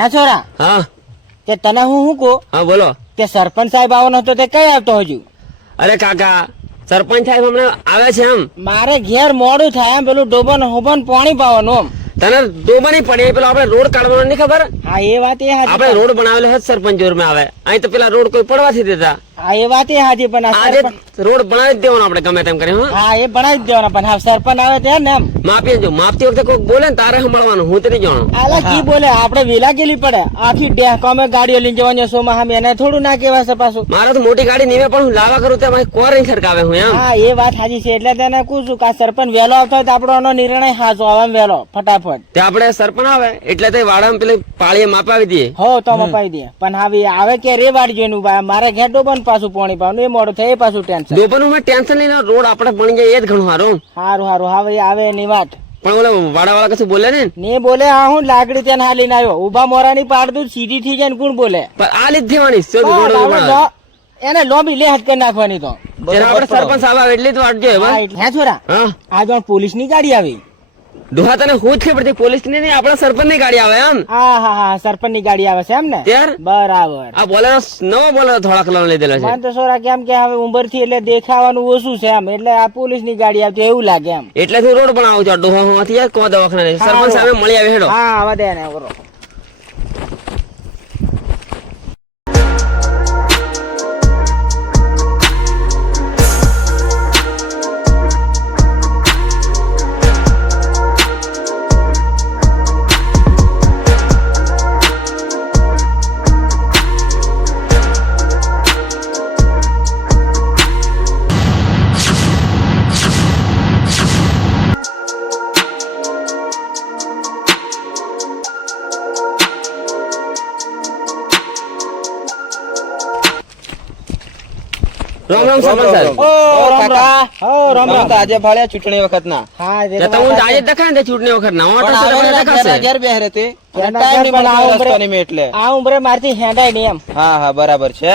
હે છોરા હા કે તને હું શું કહું હા બોલો. કે સરપંચ સાહેબ આવવાનો હતો તે કઈ આવતો હજુ? અરે કાકા સરપંચ સાહેબ હમણાં આવે છે એમ. મારે ઘેર મોડું થાય એમ પેલું ડોબન હોબન પાણી પાવાનું એમ. તને ડોબા નહીં પડે પેલો આપણે રોડ કાઢવાનો નહીં ખબર? હા એ વાત એ હાજી. આપણે રોડ બનાવેલો છે સરપંચ જોરમાં આવે અહીં તો પેલા રોડ કોઈ પડવાથી દેતા. હા એ વાત એ હાજી પણ આ આજે સરપંચ રોડ બનાવી જ દેવાનો આપણે ગમે તેમ કરી. હા એ બનાવી જ દેવાના પણ હા સરપંચ આવે તે ને એમ. માપી જો માપતી વખતે કોઈ બોલે ને તારે સંભાળવાનું, હું તો નહીં જાણું. આલા કી બોલે આપણે વેલા ગેલી પડે આખી ડેહકોમે ગાડીઓ લઈને જવાની સોમાં હામે એને થોડું ના કહેવાય છે પાછું. મારે તો મોટી ગાડી નીવે પણ હું લાવા કરું ત્યાં કોર નહીં સરકાવે હું એમ. હા એ વાત હાજી છે એટલે તેને કહું છું કે આ સરપંચ વહેલો આવતો હોય તો આપણો એનો નિર્ણય હાચો આવે એમ વહેલો ફટાફટ. તે આપણે સરપંચ આવે એટલે તે વાડામાં પેલી પાળીએ માપાવી દઈએ. હો તો મપાઈ દે પણ હવે આવે કે રે વાડી જોઈને ઉભા મારે ઘેર ડોબન પાછું પાણી પાવાનું એ મોડું થાય એ પાછું ટેન્શન. ડોબાનું મેં ટેન્શન લઈને રોડ આપણે બની જાય એ જ ઘણું સારું. હારું હારું હવે આવે એની વાત પણ ઓલા વાળા કશું બોલે ને. ને બોલે આ હું લાકડી ત્યાં હાલીને આવ્યો ઉભા મોરાની પાડતું સીધી થઈ જાય ને કોણ બોલે? પણ આ લીધ દેવાની છે હા, રોડ આપણે બનાવે. એને લોબી લે હાથ કરી નાખવાની તો. ત્યારે આપણે સરપંચ આવે એટલી જ વાટ જોઈએ હા, બસ. એટલે હે છોરા હા આ જો પોલીસ ની ગાડી આવી. ડોહા તને હું જ ખબર પડતી પોલીસ ની નહીં આપણા સરપંચ ની ગાડી આવે એમ. હા હા હા સરપંચ ની ગાડી આવે છે એમ ને? ત્યાર બરાબર. આ બોલેરો નવો બોલેરો થોડા કિલો લીધેલો છે. મને તો છોરા કેમ કે હવે ઉંમર થી એટલે દેખાવાનું ઓછું છે એમ એટલે આ પોલીસ ની ગાડી આવતી એવું લાગે એમ. એટલે તું રોડ બનાવું છું ડોહા હોવાથી યાર કો દવાખાને સરપંચ સામે મળી આવે હેડો. હા આવા દે ને કરો. રામ રામ સરપંચ સાહેબ. ઓ રામ રામ. હો રામ રામ. આજે ફાળ્યા ચૂંટણી વખત ના હા જે તો હું તો આજે જ દેખાય ને તે ચૂંટણી વખત ના ઓટો સરપંચ દેખાશે. ઘેર બે રહેતે ઘેરના ટાઈમ ઘેર નહીં પણ આ મળતો ઉંમરે- રસ્તો નહીં એટલે આ ઉંમરે મારથી હેંડાય નહીં એમ. હા હા બરાબર છે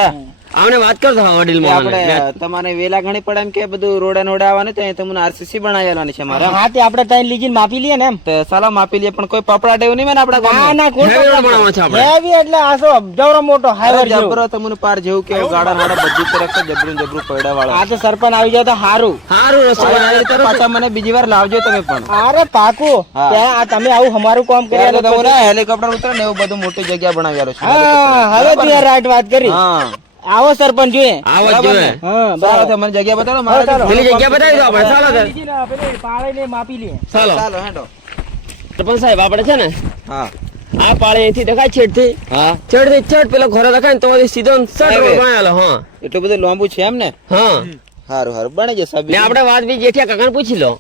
આવને વાત કરતો હા વડીલ કે મોહન આપણે તમારે વેલા ઘણી પડે એમ કે બધું રોડે નોડે આવવાનું તો અહીં તમને આરસીસી બનાવી આલવાની છે મારા હા તે આપણે ત્યાં લીજીને માપી લઈએ ને એમ. તો સાલા માપી લઈએ પણ કોઈ પપડા એવું નહીં ને આપડા ના ગામમાં ના કોણ હેવી રોડ બનાવવાનો છે આપણે. હેવી એટલે આ શું જબરો મોટો હાઈવે જેવો. જબરો તમને પાર જેવું કે ગાડા નાડા બધી તરફ જબરું જબરું પડ્યા વાળા આ તો સરપંચ આવી જાય તો હારું. સારું રસ્તો બનાવી તરત પાછા મને બીજી વાર લાવજો તમે પણ અરે પાકું હા. ત્યાં આ તમે આવું અમારું કામ કરી ત્યારે તો તમને હેલિકોપ્ટર ઉતરે ને એવું બધું મોટી જગ્યા બનાવી આલો છે હા હવે તું યાર રાઈટ વાત કરી. હા આવો સરપંચ જોઈએ. આવો જ બરાબર જોઈએ. ને? હા ચાલો બરાબર. તો મને જગ્યા બતાવો હા, મારે ચાલો. પેલી જગ્યા બતાવી દો આપણે ચાલો તો. લીજીને પેલી પાળીને માપી લઈએ. ચાલો ચાલો હેડો સરપંચ સાહેબ આપણે છે ને હા આ પાળે અહીંથી દેખાય છેડથી હા છેડથી છેડ પેલો ઘોડો દેખાય ને તો સીધો સટ રોડ બનાવેલો. હા એટલું બધું લાંબુ છે એમ ને હા સારું સારું બની જશે ને આપણે વાત બી જેઠિયા કાકાને પૂછી લો.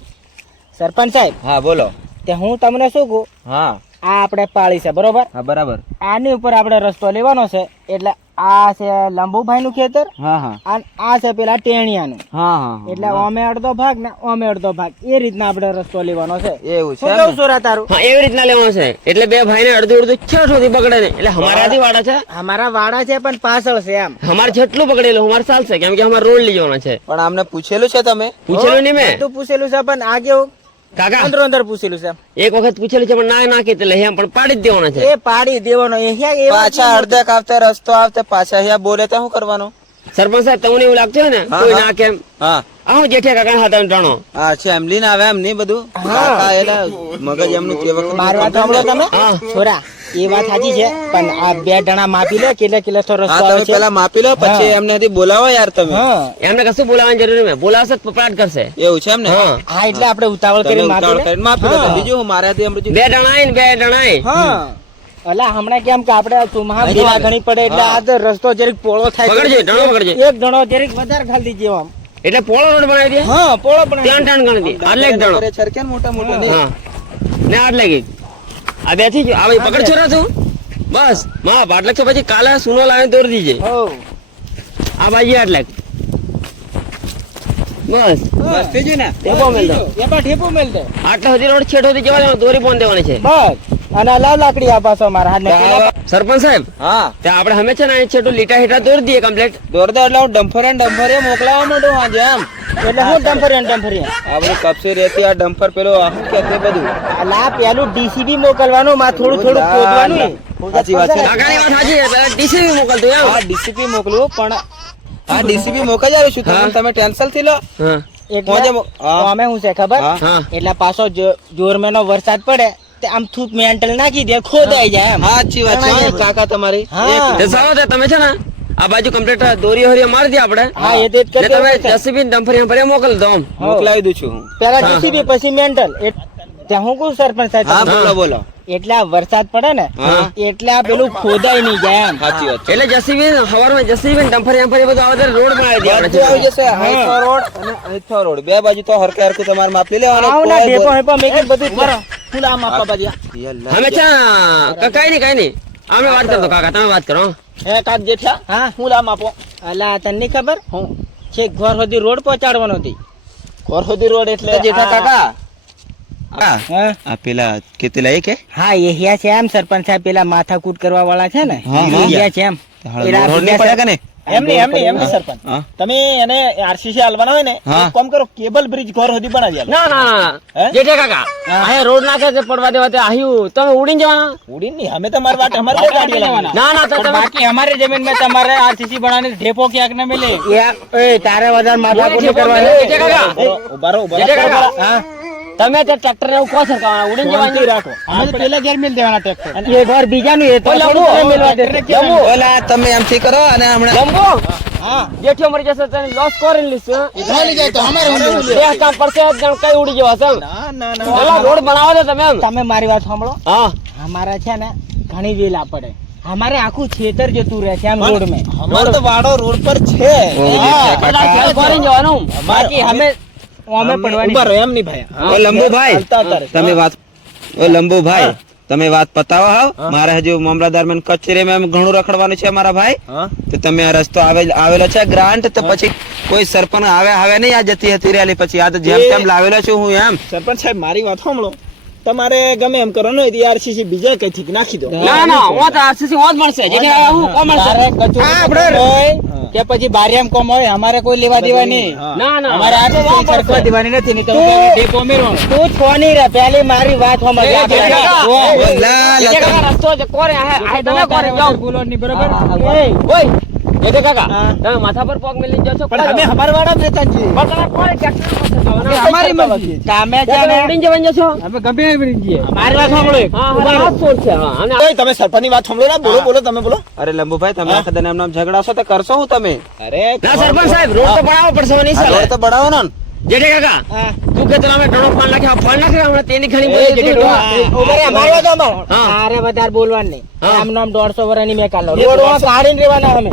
સરપંચ સાહેબ હા બોલો તે હું તમને શું કહું હા આ આપણે પાળી છે બરોબર. હા બરાબર આની ઉપર આપણે રસ્તો લેવાનો છે એટલે આ છે લંબુભાઈ નું ખેતર હા હા અને આ છે પેલા ટેણિયાનું. હા હા એટલે અમે અડધો ભાગ ને અમે અડધો ભાગ એ રીતના આપણે રસ્તો લેવાનો છે. એવું છે શું એમ કેવું ને? સોરા તારું? હા એવી રીતના લેવાનું છે એટલે બે ભાઈને અડધું અડધું છેઠ સુધી પકડે ને એટલે અમારાથી વાડા છે અમારા વાડા છે પણ પાછળ છે એમ. અમારે જેટલું પકડેલું અમારે ચાલશે કેમ કે અમારે રોડ લઈ જવાનો છે. પણ આમને પૂછેલું છે તમે પૂછેલું નહીં મેં તું પૂછેલું છે પણ આ કેવું કાકા અંદર અંદર પૂછેલું છે. એક વખત પૂછેલું છે પણ ના ના કે એમ પણ પાડી જ દેવાનો છે. એ પાડી દેવાનો અહીંયા એ વાત પાછા અડધેક આવતે રસ્તો આવતે પાછા અહીંયા બોલે તો શું કરવાનું સરપંચ સાહેબ તમને એવું લાગતું હોય ને હા, કોઈ હા. ના કેમ હા આવું જેઠિયા કાકા હાથ જાણો હા છે એમલી ના આવે એમ નહીં બધું કાકા એટલે મગજ એમનું તે વખત મારી વાત સાંભળો તમે હા. છોરા એ વાત સાચી છે પણ આ બે જણા માપી લે કેટલે કેટલે તો રસ્તો હા આવે તમે છે. પેલા માપી લો પછી એમને હજી બોલાવો યાર તમે હા એમને કશું બોલાવવાની જરૂર નહીં બોલાવશે તો પપડાટ કરશે. એવું છે એમ ને હા હા એટલે આપણે ઉતાવળ તમે કરીને ઉતાવળ માપી લે. કરીને માપી લો તો હા. બીજું હું મારાથી હમણાં બે જણાય ને બે જણાય હા અલા હમણાં કેમ કે આપણે ચુમ્મા ભેગા ઘણી પડે એટલે આ તો રસ્તો જરીક પોળો થાય પકડજે, જણો પકડજે. એક જણો જરીક વધારે ખાલી દીજે આમ. એટલે પોળો રોડ બનાવી દે હા પોળો પણ ત્યાં ટાણ ગણી દે આટલે એક જણો છરકે ને મોટા મોટા નહીં. હા ને આટલે ગઈ આ બે થી ગયો આ ભાઈ પકડ છો તું બસ માં બાટલે છે પછી કાલે સુનો લાવીને દોરી દીજે હો આ બાજી આટલે બસ બસ થઈ ગયું ને ટેપો મેલ દો એ પણ ઠેપું મેલ દે આટલા સુધી રોડ છેટો થી જવા દેવાનો દોરી બાંધી દેવાની છે. બસ અને લાવ લાકડી આ પાછો મારા હાથને સરપંચ સાહેબ હા ત્યાં આપણે હમે છે ને અહીં છેટું લીટા હીટા દોરી દઈએ કમ્પ્લીટ. દોર દો એટલે હું ડમ્ફર ને ડમ્ફરે મોકલાવા માંડું આજે એમ એટલે હું ડમ્ફરી આપડે કપસી રેતી આ ડમ્ફર પેલો આખું કે તે બધું અલા પેલું ડીસીબી મોકલવાનું માં થોડું થોડું ખોદવાનું સાચી વાત છે ને? કાકાની વાત સાચી છે પેલા ડીસીબી મોકલતું એમ હા ડીસીપી મોકલું પણ હા ડીસીપી મોકલી આવીશું તમે ટેન્શન થી લો હા પહોંચે અમે શું છે ખબર હા. હા એટલે પાછો જોરમેનો વરસાદ પડે તે આમ થૂક મેન્ટલ નાખી દે ખોદાઈ જાય એમ સાચી વાત છે હા. કાકા તમારી હા. તે સારો છે તમે છે ને આ બાજુ કમ્પ્લીટ દોરી હોરી મારી દે આપણે હા એ તો જ ને કરજો તમે જેસીબી ડમ્ફરી ભરી મોકલ દો આમ મોકલાવી દઉં છું હું પેલા ડીસીબી પછી મેન્ટલ ત્યાં હું કહું સરપંચ સાહેબ હા તમને? બોલો બોલો એટલે આ વરસાદ પડે ને હા. એટલે આ પેલું ખોદાઈ નહીં જાય એમ સાચી વાત છે એટલે જેસીબી હવારમાં જેસીબી ડમ્ફરી બધું આવે ત્યારે રોડ બનાવી દે આપણે બધું આવી જશે હાઈથો રોડ અને હાઈથો રોડ બે બાજુ તો હરકે હરકું તમારે માપ લઈ લેવાનું આવ ના કોઈ ઢેપો બોલ- હેપો મેં બધું ફૂલ આમ આપવા બાજુ યલ્લા. અમે કઈ નહીં અમે વાત કરતો કાકા તમે વાત કરો હે કાક જેઠા હા ફૂલ આમ આપો અલા તને નહીં ખબર હું છે ઘર સુધી રોડ પહોંચાડવાનો હતી ઘર સુધી રોડ એટલે તો જેઠા કાકા હા હા આ પેલા કેતેલા એ કે હા એ હિયા છે એમ સરપંચ સાહેબ પેલા માથાકૂટ કરવા વાળા છે ને હા, એ હા. હિયા છે એમ એના રોડ નહીં પડ્યા કે ને એમની સરપંચ હા તમે એને આરસીસી હાલવાના હોય ને હા. એક કામ કરો કેબલ બ્રિજ ઘર સુધી બનાવી આપો ના ના હે? જેઠે કાકા આ રોડ નાખે છે પડવા દેવા તે આહ્યું તમે ઉડીને જવાના ઉડી નહીં અમે તમારી વાત અમારે કઈ ગાડી લેવાના ના ના તો તમે બાકી અમારી જમીન માં તમારે આરસીસી બનાવવાની ઢેપો ક્યાંક ન મિલે એ તારે વધારે માથાકૂટ ઢેપો કરવાની મિલે, જેઠે કાકા. ઉભા રહો જેઠે કાકા. હા તમે તે ટ્રેક્ટર ને એવું કહો સરકાવવાના ઉડીને જવાનું રાખો અમે તો પેલા ઘેર મિલ દેવાના ટ્રેક્ટર એ ઘર બીજાનું એ તો ઓલા થોડું હું, મિલવા દે જમ્મુ. ઓલા તમે એમથી કરો અને હમણાં જમ્બો હા જેઠો મરી જશે તને લોસ કરી લીસ ચાલી જાય તો અમારે ઊંધું બે કામ પડશે જણ કઈ ઉડી જવા છે ના પેલા રોડ બનાવો છો તમે એમ તમે મારી વાત સાંભળો હા અમારા છે ને ઘણી વેલા પડે અમારે આખું ખેતર જતું રહે છે આમ રોડ में અમારો તો વાડો રોડ પર છે પેલા ખેલ કરીને જવાનું બાકી અમે પડવાની ઉભા રહો એમ નહીં ભાઈ ઓ લંબુભાઈ તમે વાત ઓ લંબુભાઈ તમે વાત પતાવો હાવ મારે હજુ મામલાદાર મેન કચેરીમાં એમ ઘણું રખડવાનું છે મારા ભાઈ તો તમે આ રસ્તો આવેલો છે ગ્રાન્ટ તો પછી કોઈ સરપંચ આવે નહીં આ જતી હતી રેલી પછી આ તો જેમ તેમ લાવેલો છું હું એમ સરપંચ સાહેબ મારી વાત સાંભળો તમારે ગમે એમ કરવાનું હોય તો આરસીસી બીજા કઈ ઠીક નાખી દો ના ના હું તો આરસીસી હું જ મળશે જેઠે કાકા હું કોણ મળશે કે પછી બારિયામ કોમ હોય અમારે કોઈ લેવા દેવા નહીં ના ના અમારે આરસીસી સરખવા દેવાની નથી નહીં તો ટેપો મેરવાનો તું છોની રે પેલી મારી વાત સાંભળ જેઠે કાકા. જેઠે કાકા રસ્તો છે કોરે આ તમે કોરે જાઓ બોલો નહીં બરોબર ઓય જેઠે કાકા હા. તમે માથા પર પગ મેલી જાવ છો પણ અમે અમારા વાળા જ રહેતા છીએ પણ તમે કોરે ટ્રેક્ટર અમારી મરજી તમે છે ને ઉડીને જવાનું છો અમે ગમે એમ રહી જઈએ મારી વાત સાંભળો એક. હા હા હાથ છોડ છે હા અને તમે સરપંચની વાત સાંભળો ને બોલો તમે બોલો અરે લંબુભાઈ તમે આખા દને એમ નામ ઝઘડાશો તો કરશો હું તમે અરે ના સરપંચ સાહેબ રોડ તો બનાવવો પડશે નહીં આ ચાલે રોડ તો બઢાવો ને જેઠે કાકા હા. તું કે તમે ડણો ફાન નાખ્યા ફાન નાખ્યા હમણાં તેની ઘણી એ બધી જેઠે હતી. ડોહા. ઉભા રહે, મારી વાત સાંભળો. હા. તારે વધારે બોલવાનું નહીં હા. આમ નામ 150 વર્ષની મેં કાઢલો રોડમાં કાઢીને રહેવાના અમે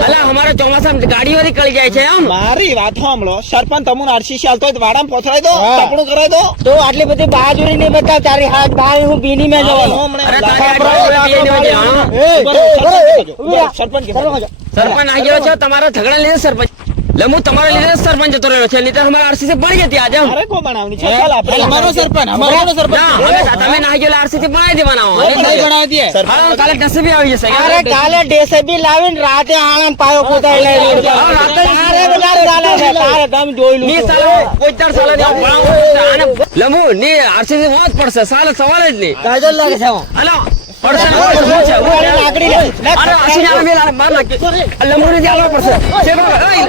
અલા અમારા ચોમાસામાં ગાડી વાળી કળી જાય છે એમ મારી વાત સાંભળો સરપંચ તમને આરસીસી હાલતો હોય તો વાડામાં પહોંચાડી દો હા. ટપણું કરાવી દો તો આટલી બધી બહાદુરી નહીં બતાવ તારી હાથ બહાર હું બીની મેં જવાનો અરે તારી આગળ બે ને વાગે, હા. સરપંચ કે સરપંચ આવી ગયો છે તમારા ઝઘડા લીધે સરપંચ એટલે હું તમારા લીધે જ સરપંચ જતો રહ્યો છે નહીં તો અમારા આરસીસી બની જતી આજે એમ. મારે કો બનાવની છે ચાલ આપણે અમારો સરપંચ અમારો સરપંચ ના, હવે તમે ના ગયેલા આરસીસી બનાવી દેવાના હો. નહીં બનાવી દે હા, કાલે ટસબી આવી જશે અરે કાલે ડેસબી લાવીને રાતે આણંદ પાયો પોતાઈ લઈ રોડ પર. હા, રાતે જ તારે વધારે ચાલે છે તારે દમ જોયેલું ની છે. સાલે પોઈતર સાલે ને આવું ભણાવું આને લંબુ ની આરસીસી હોત પડશે સાલે સવાલ જ નહીં કાજલ લાગે છે આમાં. હાલો પડશે શું છે અરે લાકડી લે. અરે આસી જાણે મેલા માર નાખી લંબુ ને જાણવા પડશે છે બાબા, ઓય.